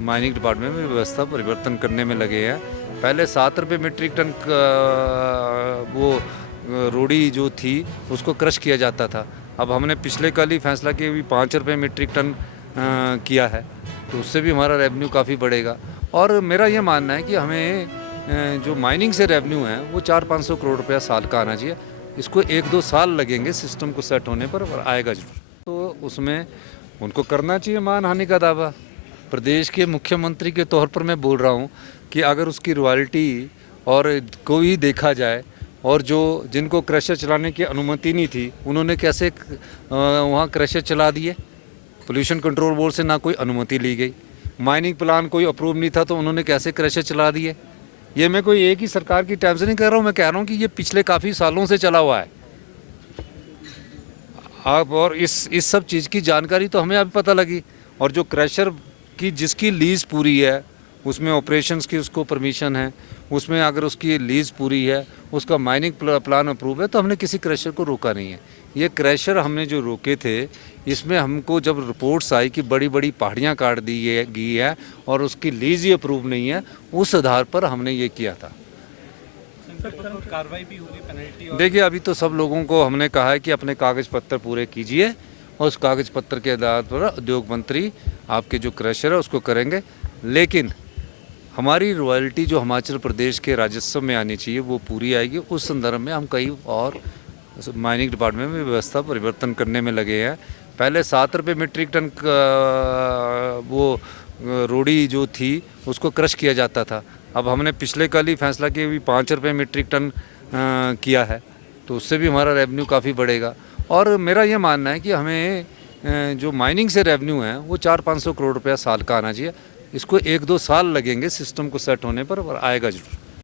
Mining department में व्यवस्था परिवर्तन करने में लगे हैं। पहले 7 रुपये मीट्रिक टन वो रोड़ी जो थी उसको क्रश किया जाता था। अब हमने पिछले कल ही फैसला किया भी 5 रुपये मीट्रिक टन किया है, तो उससे भी हमारा रेवेन्यू काफ़ी बढ़ेगा। और मेरा ये मानना है कि हमें जो माइनिंग से रेवेन्यू है वो 400-500 करोड़ रुपया साल का आना चाहिए। इसको 1-2 साल लगेंगे सिस्टम को सेट होने पर आएगा जरूर। तो उसमें उनको करना चाहिए मानहानि का दावा। प्रदेश के मुख्यमंत्री के तौर पर मैं बोल रहा हूँ कि अगर उसकी रॉयल्टी और कोई देखा जाए, और जो जिनको क्रशर चलाने की अनुमति नहीं थी उन्होंने कैसे वहाँ क्रशर चला दिए। पोल्यूशन कंट्रोल बोर्ड से ना कोई अनुमति ली गई, माइनिंग प्लान कोई अप्रूव नहीं था तो उन्होंने कैसे क्रशर चला दिए। ये मैं कोई एक ही सरकार की टाइम से नहीं कह रहा हूँ, मैं कह रहा हूँ कि ये पिछले काफ़ी सालों से चला हुआ है। आप और इस सब चीज़ की जानकारी तो हमें अभी पता लगी। और जो क्रशर की जिसकी लीज़ पूरी है उसमें ऑपरेशंस की उसको परमिशन है, उसमें अगर उसकी लीज़ पूरी है, उसका माइनिंग प्लान अप्रूव है, तो हमने किसी क्रशर को रोका नहीं है। ये क्रशर हमने जो रोके थे इसमें हमको जब रिपोर्ट्स आई कि बड़ी बड़ी पहाड़ियाँ काट दी गई है और उसकी लीज़ ही अप्रूव नहीं है, उस आधार पर हमने ये किया था। कार्रवाई भी होगी, पेनल्टी? देखिए, अभी तो सब लोगों को हमने कहा है कि अपने कागज़ पत्र पूरे कीजिए और उस कागज़ पत्र के आधार पर उद्योग मंत्री आपके जो क्रशर है उसको करेंगे। लेकिन हमारी रॉयल्टी जो हिमाचल प्रदेश के राजस्व में आनी चाहिए वो पूरी आएगी। उस संदर्भ में हम कई और माइनिंग डिपार्टमेंट में व्यवस्था परिवर्तन करने में लगे हैं। पहले 7 रुपये मीट्रिक टन वो रोड़ी जो थी उसको क्रश किया जाता था। अब हमने पिछले कल ही फैसला किया भी 5 रुपये मीट्रिक टन किया है, तो उससे भी हमारा रेवेन्यू काफ़ी बढ़ेगा। और मेरा ये मानना है कि हमें जो माइनिंग से रेवेन्यू है वो 400-500 करोड़ रुपया साल का आना चाहिए। इसको 1-2 साल लगेंगे सिस्टम को सेट होने पर आएगा जरूर।